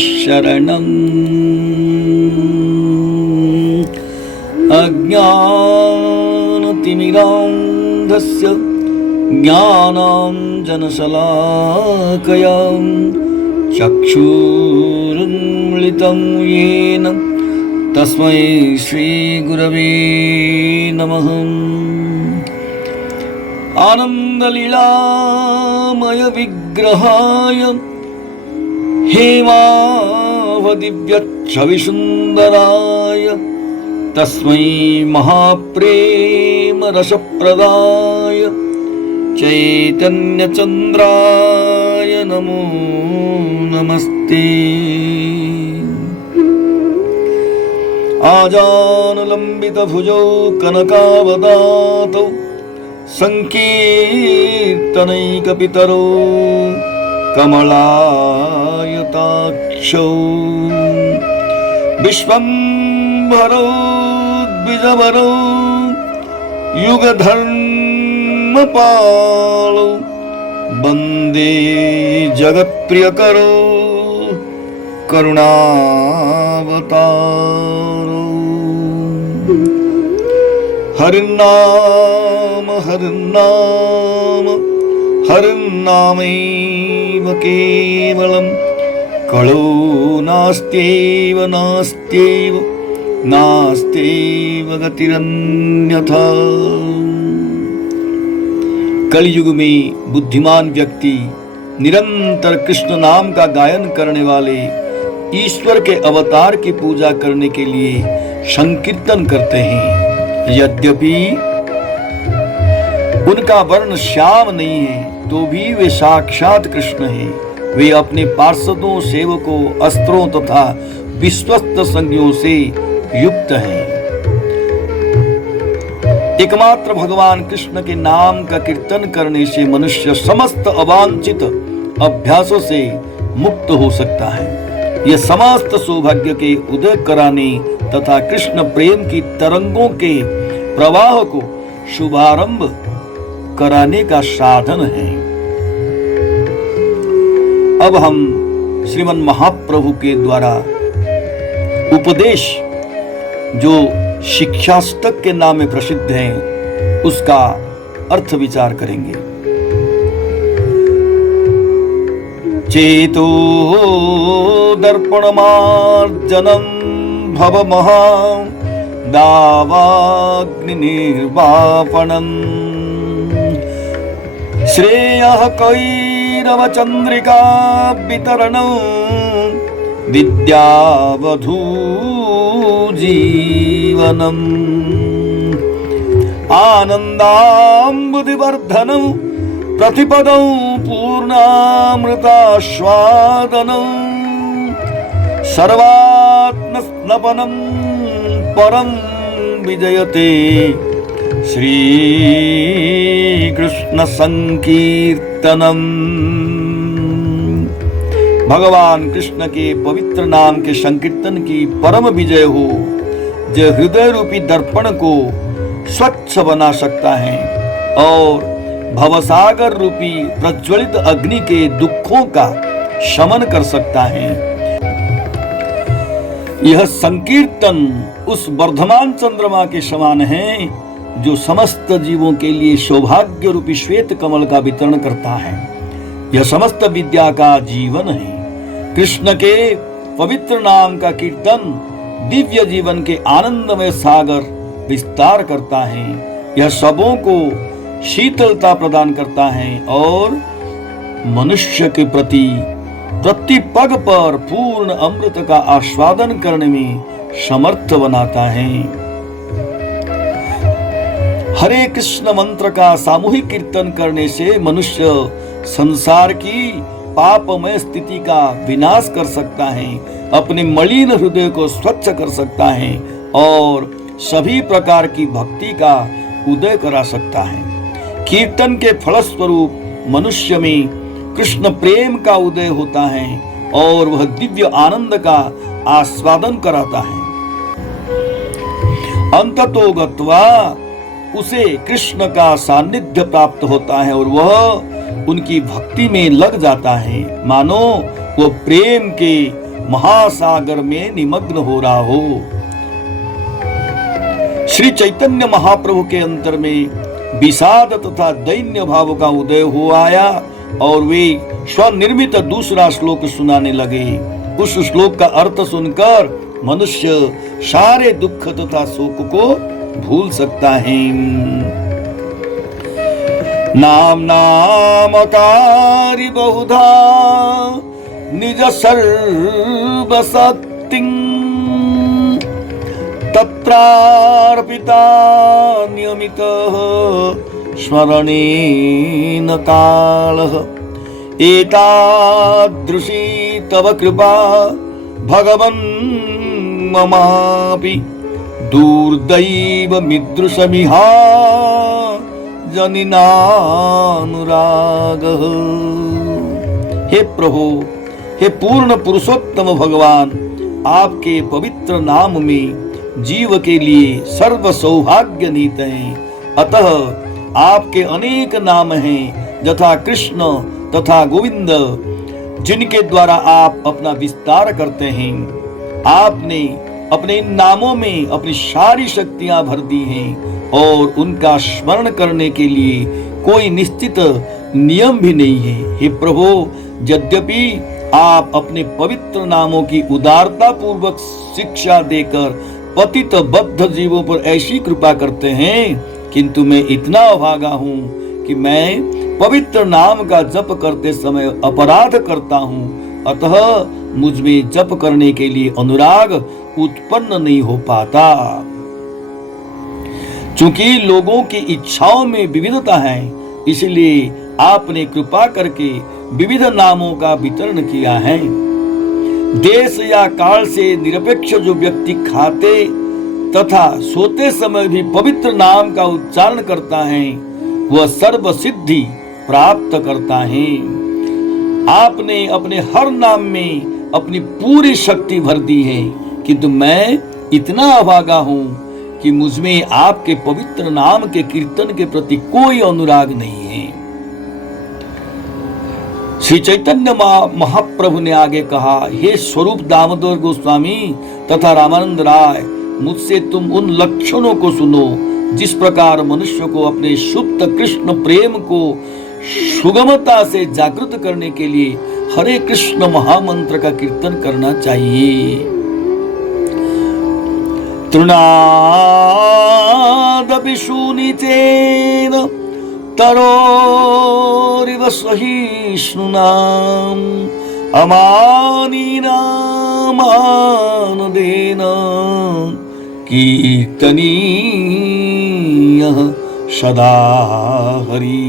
शरणम् अज्ञानतिमिरान्धस्य ज्ञानाञ्जनशलाकया चक्षुरुन्मिलितं येन तस्मै श्रीगुरवे नमः। आनन्दलीलामय विग्रहाय हेमावदिव्यच्छविसुन्दराय तस्मै महाप्रेम रसप्रदाय चैतन्यचन्द्राय नमो नमस्ते। आजानुलम्बितभुजौ कनकावदातौ संकीर्तनैकपितरो कमलायताक्षौ विश्वम्भरौ द्विजवरौ युगधर्मपालौ वन्दे जगत्प्रियकरो करुणावतारौ। हरिर्नाम हरिर्नाम हरिर्नामैव केवलं कलो नास्त्यैव नास्त्यैव नास्त्यैव गतिरन्यथा। कलयुग में बुद्धिमान व्यक्ति निरंतर कृष्ण नाम का गायन करने वाले ईश्वर के अवतार की पूजा करने के लिए संकीर्तन करते हैं। यद्यपि उनका वर्ण श्याम नहीं है तो भी वे साक्षात कृष्ण हैं। वे अपने पार्षदों, सेवकों, अस्त्रों तथा विश्वस्त संज्ञों से युक्त हैं। एकमात्र भगवान कृष्ण के नाम का कीर्तन करने से मनुष्य समस्त अवांछित अभ्यासों से मुक्त हो सकता है। यह समस्त सौभाग्य के उदय कराने तथा कृष्ण प्रेम की तरंगों के प्रवाह को शुभारंभ कराने का साधन है। अब हम श्रीमन महाप्रभु के द्वारा उपदेश जो शिक्षाष्टक के नाम में प्रसिद्ध है उसका अर्थ विचार करेंगे। चेतो दर्पणमार्जनं भवमहा दावाग्निर्वापणम् श्रेयः कैरवचन्द्रिका वितरणं विद्यावधूजीवनम् आनन्दाम्बुधिवर्धनं प्रतिपदं पूर्णामृतास्वादनं सर्वात्मस्नपनं परं विजयते श्रीकृष्ण संकीर्तनम्। भगवान कृष्ण के पवित्र नाम के संकीर्तन की परम विजय हो, जो हृदय रूपी दर्पण को स्वच्छ बना सकता है और भवसागर रूपी प्रज्वलित अग्नि के दुखों का शमन कर सकता है। यह संकीर्तन उस वर्धमान चंद्रमा के समान है जो समस्त जीवों के लिए सौभाग्य रूपी श्वेत कमल का वितरण करता है। यह समस्त विद्या का जीवन है। कृष्ण के पवित्र नाम का कीर्तन दिव्य जीवन के आनंदमय सागर विस्तार करता है। यह सबों को शीतलता प्रदान करता है और मनुष्य के प्रति प्रति पग पर पूर्ण अमृत का आस्वादन करने में समर्थ बनाता है। हरे कृष्ण मंत्र का सामूहिक कीर्तन करने से मनुष्य संसार की पापमय स्थिति का विनाश कर सकता है, अपने मलिन हृदय को स्वच्छ कर सकता है और सभी प्रकार की भक्ति का उदय करा सकता है। कीर्तन के फलस्वरूप मनुष्य में कृष्ण प्रेम का उदय होता है और वह दिव्य आनंद का आस्वादन कराता है। अंततो गत्वा उसे कृष्ण का सानिध्य प्राप्त होता है और वह उनकी भक्ति में लग जाता है, मानो वो प्रेम के महासागर में निमग्न हो रहा हो। श्री चैतन्य महाप्रभु के अंतर में विषाद तथा दैन्य भाव का उदय हो आया और वे स्वनिर्मित दूसरा श्लोक सुनाने लगे। उस श्लोक का अर्थ सुनकर मनुष्य सारे दुख तथा शोक को भूल सकता है। नाम नामकारी बहुधा निज सर्वशक्तिं तत्रार्पिता नियमितः स्मरणेन कालः। एतादृशी तव कृपा भगवन् ममापि दुर्दैवमिदृशमिहा जनिनानुरागः। हे प्रभु, हे पूर्ण पुरुषोत्तम भगवान, आपके पवित्र नाम में जीव के लिए सर्व सौभाग्य निहित हैं। अतः आपके अनेक नाम हैं, यथा कृष्ण तथा गोविंद, जिनके द्वारा आप अपना विस्तार करते हैं। आपने अपने इन नामों में अपनी सारी शक्तियां भर दी हैं और उनका स्मरण करने के लिए कोई निश्चित नियम भी नहीं है। हे प्रभु, यद्यपि आप अपने पवित्र नामों की उदारता पूर्वक शिक्षा देकर पतित बद्ध जीवों पर ऐसी कृपा करते हैं, किंतु मैं इतना अभागा हूँ कि मैं पवित्र नाम का जप करते समय अपराध करता हूँ। अतः मुझ में जप करने के लिए अनुराग उत्पन्न नहीं हो पाता। चूंकि लोगों की इच्छाओं में विविधता है, इसलिए आपने कृपा करके विविध नामों का वितरण किया है। देश या काल से निरपेक्ष जो व्यक्ति खाते तथा सोते समय भी पवित्र नाम का उच्चारण करता है, वह सर्व सिद्धि प्राप्त करता है। आपने अपने हर नाम में अपनी पूरी शक्ति भर दी है, किंतु मैं इतना अभागा हूँ कि मुझमें आपके पवित्र नाम के कीर्तन के प्रति कोई अनुराग नहीं है। श्री चैतन्य महाप्रभु ने आगे कहा, हे स्वरूप दामोदर गोस्वामी तथा रामानंद राय, मुझसे तुम उन लक्षणों को सुनो जिस प्रकार मनुष्य को अपने सुप्त कृष्ण प्रेम को सुगमता से जागृत करने के लिए हरे कृष्ण महामंत्र का कीर्तन करना चाहिए। तृणादपि शूनिचेन तरोरिव सहिष्णुनाम् अमानिनामानदेन कीर्तनीयः सदा हरि।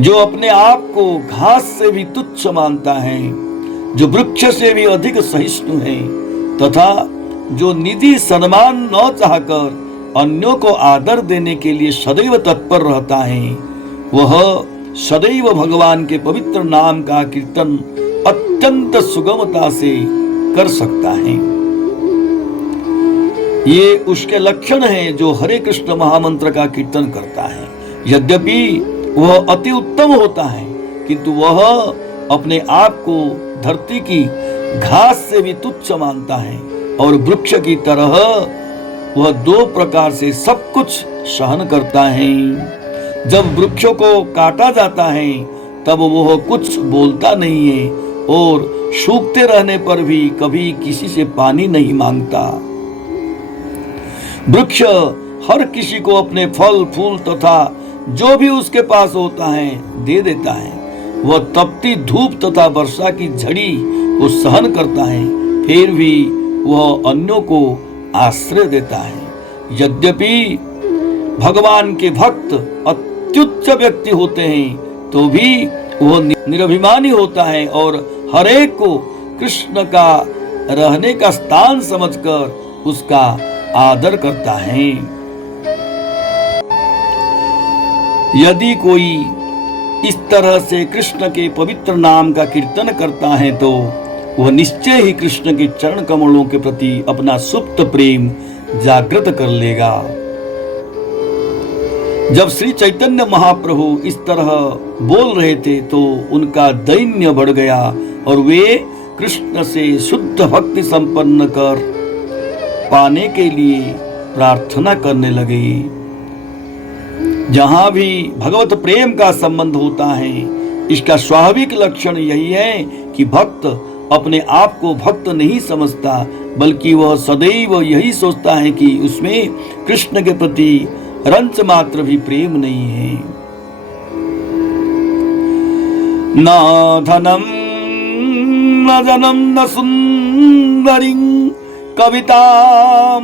जो अपने आप को घास से भी तुच्छ मानता है, जो वृक्ष से भी अधिक सहिष्णु है तथा जो निधि सम्मान न चाहकर अन्यों को आदर देने के लिए सदैव तत्पर रहता है, वह सदैव भगवान के पवित्र नाम का कीर्तन अत्यंत सुगमता से कर सकता है। ये उसके लक्षण हैं जो हरे कृष्ण महामंत्र का कीर्तन करता है। यद्यपि वह अति उत्तम होता है, किंतु वह अपने आप को धरती की घास से भी तुच्छ मानता है और वृक्ष की तरह वह दो प्रकार से सब कुछ सहन करता है। जब वृक्षों को काटा जाता है तब वह कुछ बोलता नहीं है और सूखते रहने पर भी कभी किसी से पानी नहीं मांगता। वृक्ष हर किसी को अपने फल फूल तथा जो भी उसके पास होता है दे देता है। वह तपती धूप तथा वर्षा की झड़ी को सहन करता है, फिर भी वह अन्यों को आश्रय देता है। यद्यपि भगवान के भक्त अत्युच्च व्यक्ति होते हैं, तो भी वह निरभिमानी होता है और हरेक को कृष्ण का रहने का स्थान समझकर उसका आदर करता है। यदि कोई इस तरह से कृष्ण के पवित्र नाम का कीर्तन करता है तो वह निश्चय ही कृष्ण के चरण कमलों के प्रति अपना सुप्त प्रेम जागृत कर लेगा। जब श्री चैतन्य महाप्रभु इस तरह बोल रहे थे तो उनका दैन्य बढ़ गया और वे कृष्ण से शुद्ध भक्ति संपन्न कर पाने के लिए प्रार्थना करने लगे। जहां भी भगवत प्रेम का संबंध होता है, इसका स्वाभाविक लक्षण यही है कि भक्त अपने आप को भक्त नहीं समझता, बल्कि वह सदैव यही सोचता है कि उसमें कृष्ण के प्रति रंच मात्र भी प्रेम नहीं है। न धनम न जनम न सुंदरी कवितां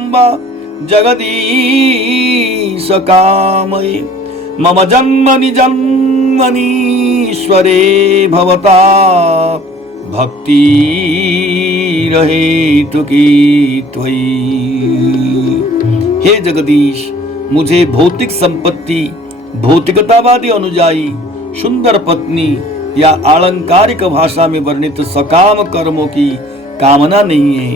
जगदीश कामये मम जन्मनि जन्मनीश्वरे भवता भक्ति रहेतु की त्वयि। हे जगदीश, मुझे भौतिक संपत्ति, भौतिकतावादी अनुयायी, सुंदर पत्नी या आलंकारिक भाषा में वर्णित सकाम कर्मों की कामना नहीं है।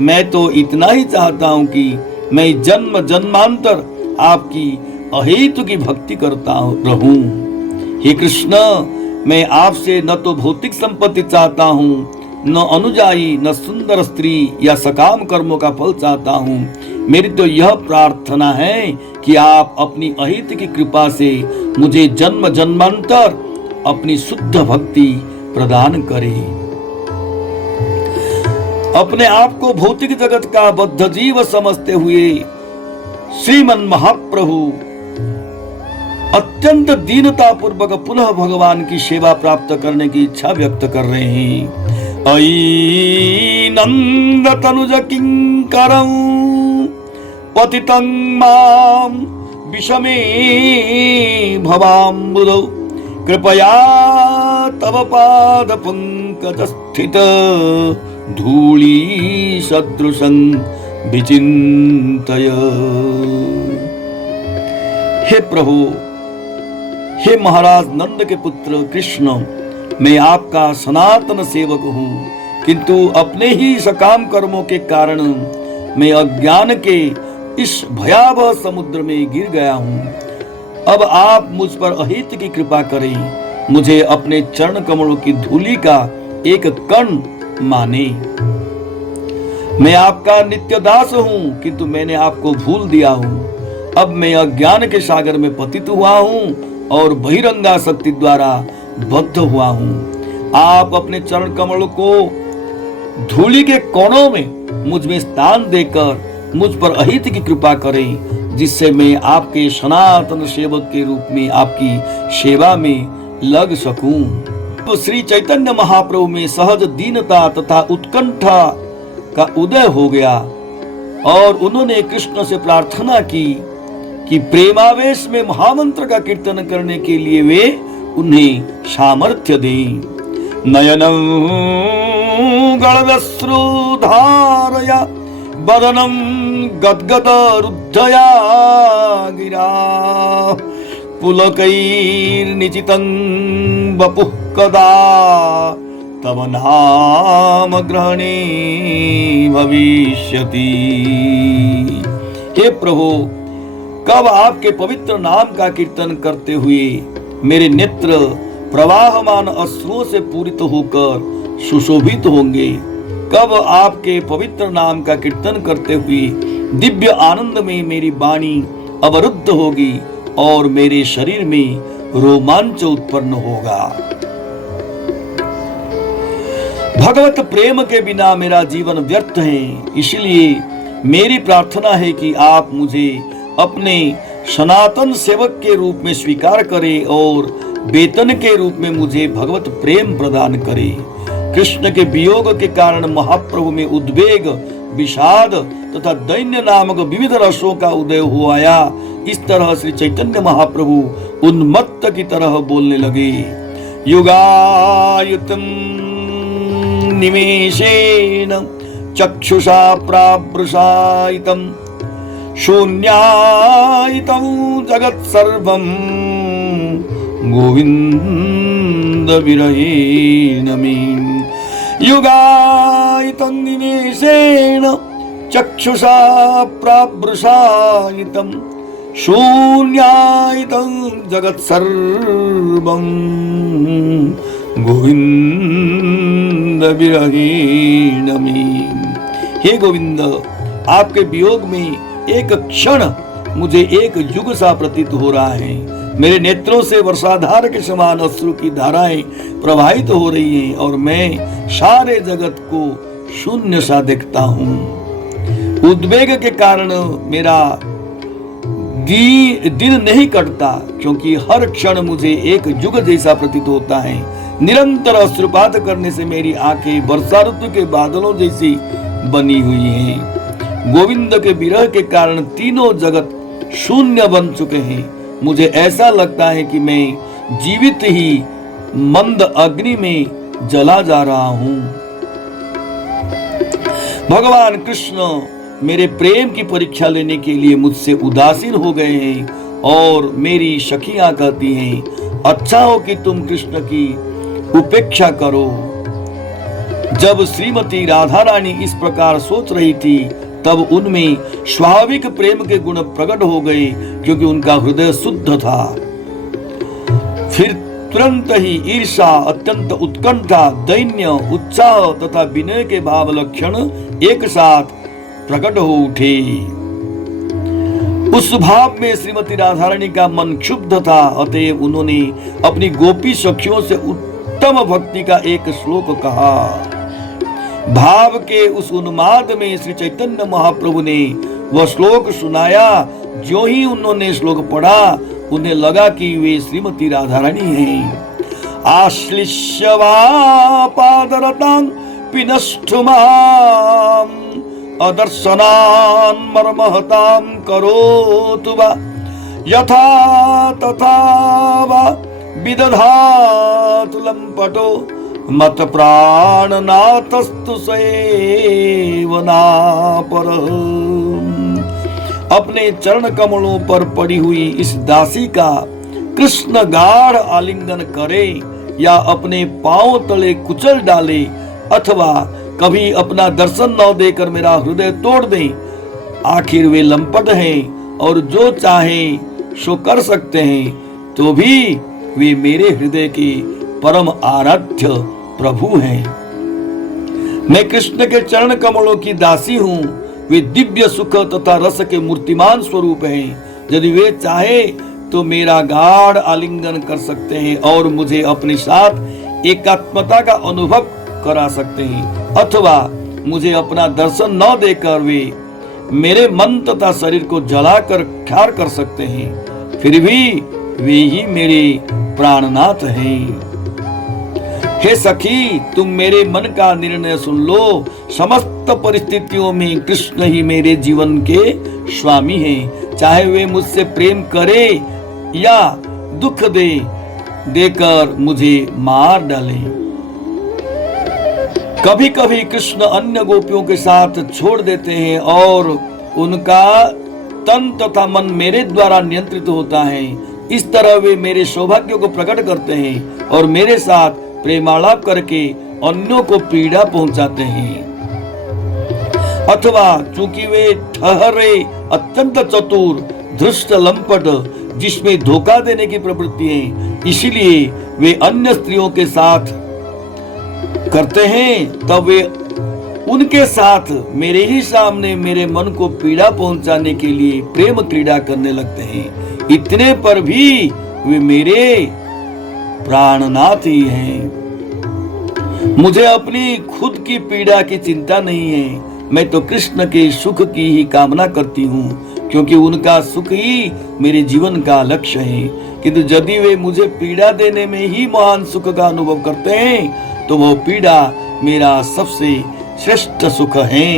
मैं तो इतना ही चाहता हूं कि मैं जन्म जन्मांतर आपकी अहेतु की भक्ति करता रहूं। हे कृष्ण, मैं आपसे न तो भौतिक संपत्ति चाहता हूँ, न अनुजाई, न सुंदर स्त्री या सकाम कर्मों का फल चाहता हूँ। मेरी तो यह प्रार्थना है कि आप अपनी अहित की कृपा से मुझे जन्म जन्मांतर अपनी शुद्ध भक्ति प्रदान करें। अपने आप को भौतिक जगत का बद्ध जीव समझते हुए श्रीमन महाप्रभु अत्यंत दीनता पूर्वक पुनः भगवान की सेवा प्राप्त करने की इच्छा व्यक्त कर रहे हैं। अयि नंद तनुज किंकरं पतितं मां विषमे भवाम्बुधौ कृपया तव पाद पंकज स्थित धूली सदृशं विचिन्तय। हे प्रभु, हे महाराज नंद के पुत्र कृष्ण, मैं आपका सनातन सेवक हूँ, किंतु अपने ही सकाम कर्मों के कारण मैं अज्ञान के इस भयावह समुद्र में गिर गया हूँ। अब आप मुझ पर अहित की कृपा करें, मुझे अपने चरण कमलों की धूलि का एक कण माने। मैं आपका नित्य दास हूँ, किंतु मैंने आपको भूल दिया हूँ। अब मैं अज्ञान के सागर में पतित हुआ हूँ और बहिरंगा शक्ति द्वारा बद्ध हुआ हूँ। आप अपने चरण कमल को धूलि के कोनों में मुझ में स्थान देकर मुझ पर अहित की कृपा करें, जिससे मैं आपके सनातन सेवक के रूप में आपकी सेवा में लग सकूं। तो श्री चैतन्य महाप्रभु में सहज दीनता तथा उत्कंठा का उदय हो गया और उन्होंने कृष्ण से प्रार्थना की कि प्रेमावेश में महामंत्र का कीर्तन करने के लिए वे उन्हें सामर्थ्य दें। नयनं गलदश्रुधारया वदनं गद्गद रुद्धया गिरा पुलकैर्निचितं वपुः कदा तव नाम ग्रहणे भविष्यति। हे प्रभु, कब आपके पवित्र नाम का कीर्तन करते हुए मेरे नेत्र प्रवाहमान अश्रुओं से पूरित होकर सुशोभित होंगे? कब आपके पवित्र नाम का कीर्तन करते हुए दिव्य आनंद में मेरी वाणी अवरुद्ध होगी और मेरे शरीर में रोमांच उत्पन्न होगा? भगवत प्रेम के बिना मेरा जीवन व्यर्थ है, इसलिए मेरी प्रार्थना है कि आप मुझे अपने सनातन सेवक के रूप में स्वीकार करें और वेतन के रूप में मुझे भगवत प्रेम प्रदान करें। कृष्ण के वियोग के कारण महाप्रभु में उद्वेग, विषाद तथा दैन्य नामक विविध रसों का उदय हो आया। इस तरह श्री चैतन्य महाप्रभु उन्मत्त की तरह बोलने लगे। युगायुतं निमेषेण चक्षुषा प्रावृषायितं शून्यायितं जगत् सर्वं गोविंद विरहेण मे। युगायितं निमेषेण चक्षुषा प्रावृषायितं शून्यायितं जगत् सर्वं गोविंद विरहीणमि। हे गोविंद, आपके वियोग में एक क्षण मुझे एक युग सा प्रतीत हो रहा है। मेरे नेत्रों से वर्षाधार के समान अश्रु की धाराएं प्रवाहित हो रही हैं और मैं सारे जगत को शून्य सा देखता हूँ। उद्वेग के कारण मेरा दिन नहीं कटता, क्योंकि हर क्षण मुझे एक युग जैसा प्रतीत होता है। निरंतर अश्रुपात करने से मेरी आंखें वर्षा ऋतु के बादलों जैसी बनी हुई हैं। गोविंद के विरह के कारण तीनों जगत शून्य बन चुके हैं। मुझे ऐसा लगता है कि मैं जीवित ही मंद अग्नि में जला जा रहा हूँ। भगवान कृष्ण मेरे प्रेम की परीक्षा लेने के लिए मुझसे उदासीन हो गए हैं और मेरी सखियां कहती हैं, अच्छा हो कि तुम कृष्ण की उपेक्षा करो। जब श्रीमती राधा रानी इस प्रकार सोच रही थी, तब उनमें स्वाभाविक प्रेम के गुण प्रकट हो गए, क्योंकि उनका हृदय शुद्ध था। फिर तुरंत ही ईर्षा, अत्यंत उत्कंठा, दैन्य, उत्साह तथा विनय के भाव लक्षण एक साथ प्रकट हो उठे। उस भाव में श्रीमती राधा रानी का मन क्षुब्ध था। अतएव उन्होंने अपनी गोपी सखियों से उत्तम भक्ति का एक श्लोक कहा। भाव के उस उन्माद में श्री चैतन्य महाप्रभु ने वह श्लोक सुनाया। जो ही उन्होंने श्लोक पढ़ा, उन्हें लगा कि वे श्रीमती राधा रानी हैं। आश्लिष्य वा पादरतां पिनष्ठुमां अदर्शनान् मर्महतां करोतु वा यथा तथा वा विदधातु लम्पटो मत प्राणनाथस्तु सेवनापर। अपने चरण कमलों पर पड़ी हुई इस दासी का कृष्ण गाढ़ आलिंगन करे या अपने पांव तले कुचल डाले, अथवा कभी अपना दर्शन न देकर मेरा हृदय तोड़ दे, आखिर वे लंपट हैं और जो चाहे सो कर सकते हैं, तो भी वे मेरे हृदय के परम आराध्य प्रभु हैं। मैं कृष्ण के चरण कमलों की दासी हूँ। वे दिव्य सुख तथा रस के मूर्तिमान स्वरूप हैं। यदि वे चाहे तो मेरा गाढ़ आलिंगन कर सकते हैं और मुझे अपने साथ एकात्मता का अनुभव करा सकते हैं, अथवा मुझे अपना दर्शन न देकर वे मेरे मन तथा शरीर को जलाकर खार कर सकते हैं। फिर भी वे ही मेरे प्राणनाथ हैं। हे सखी, तुम मेरे मन का निर्णय सुन लो। समस्त परिस्थितियों में कृष्ण ही मेरे जीवन के स्वामी हैं। चाहे वे मुझसे प्रेम करे या दुख देकर मुझे मार डालें। कभी कभी कृष्ण अन्य गोपियों के साथ छोड़ देते हैं और उनका तन तथा मन मेरे द्वारा नियंत्रित होता है। इस तरह वे मेरे सौभाग्य को प्रकट करते हैं और मेरे साथ प्रेमालाप करके अन्यों को पीड़ा पहुंचाते हैं। अथवा चूंकि वे ठहरे अत्यंत चतुर, धृष्ट, लंपट, जिसमें धोखा देने की प्रवृत्ति है, इसीलिए वे अन्य स्त्रियों के साथ करते हैं। तब वे उनके साथ मेरे ही सामने मेरे मन को पीड़ा पहुंचाने के लिए प्रेम क्रीड़ा करने लगते हैं। इतने पर भी वे मेरे प्राणनाथ ही हैं। मुझे अपनी खुद की पीड़ा की चिंता नहीं है। मैं तो कृष्ण के सुख की ही कामना करती हूँ, क्योंकि उनका सुख ही मेरे जीवन का लक्ष्य है। किंतु यदि वे मुझे पीड़ा देने में ही महान सुख का अनुभव करते हैं, तो वो पीड़ा मेरा सबसे श्रेष्ठ सुख है।